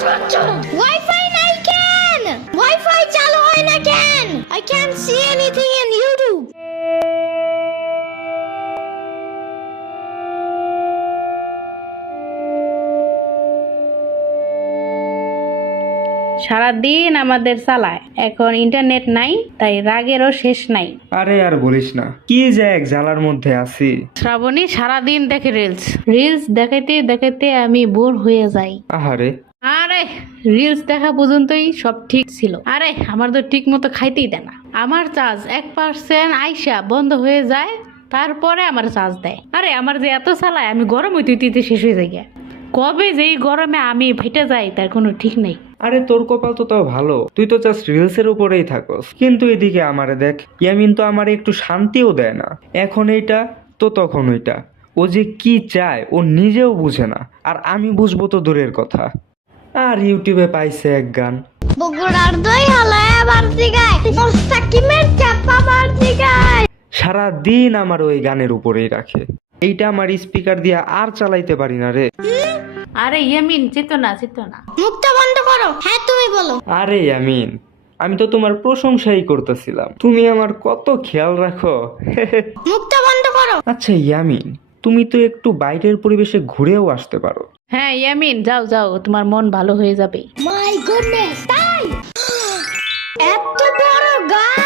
Wifi নাই কেন? Wifi চালু হয় না কেন? I can't see anything in YouTube. সারাদিন আমাদের চালায়, এখন ইন্টারনেট নাই, তাই রাগেরও শেষ নাই। আরে আর বলিস না, কি যে এক জ্বালার মধ্যে আছি। শ্রাবণী সারাদিন দেখে রিলস দেখাইতে দেখাইতে আমি বোর হয়ে যাই। আহারে, আরে রিলস দেখা পর্যন্তই সব ঠিক ছিল। আরে আমার তো ঠিক মতো খাইতেই দেয় না। আমার চার্জ 1% আইসা বন্ধ হয়ে যায়, তারপরে আমার চার্জ দেয়। আরে আমার যে এত চালায়, আমি গরম হইতে শেষ হয়ে যাই। কবে যে এই গরমে আমি ফেটে যাই তার কোনো ঠিক নেই। আরে তোর কপাল তো তাও ভালো, তুই তো জাস্ট রিলসের উপরেই থাকস। কিন্তু এদিকে আমারে দেখ, ইয়ামিন তো আমারে একটু শান্তিও দেয় না। এখন এইটা তো তখন ওইটা, ও যে কি চায় ও নিজেও বুঝে না, আর আমি বুঝবো তো দূরের কথা। আর ইউটিউবে পাইছে এক গান, বগুড়ার দই হালায় বাড়তি গায়, মোস্তাকিমের চাপা বাড়তি গায়। সারা দিন আমার ওই গানের উপরেই রাখে। এইটা আমার স্পিকার দিয়ে আর চালাইতে পারি না রে। আরে ইয়ামিন চেতনা মুখটা বন্ধ করো। হ্যাঁ তুমি বলো। আরে ইয়ামিন, আমি তো তোমার প্রশংসাই করতেছিলাম, তুমি আমার কত খেয়াল রাখো। মুখটা বন্ধ করো। আচ্ছা ইয়ামিন, তুমি তো একটু বাইরের পরিবেশে ঘুরেও আসতে পারো। হ্যাঁ ইয়ামিন, যাও, তোমার মন ভালো হয়ে যাবে। মাই গুডনেস, তাই? এত বড় গাছ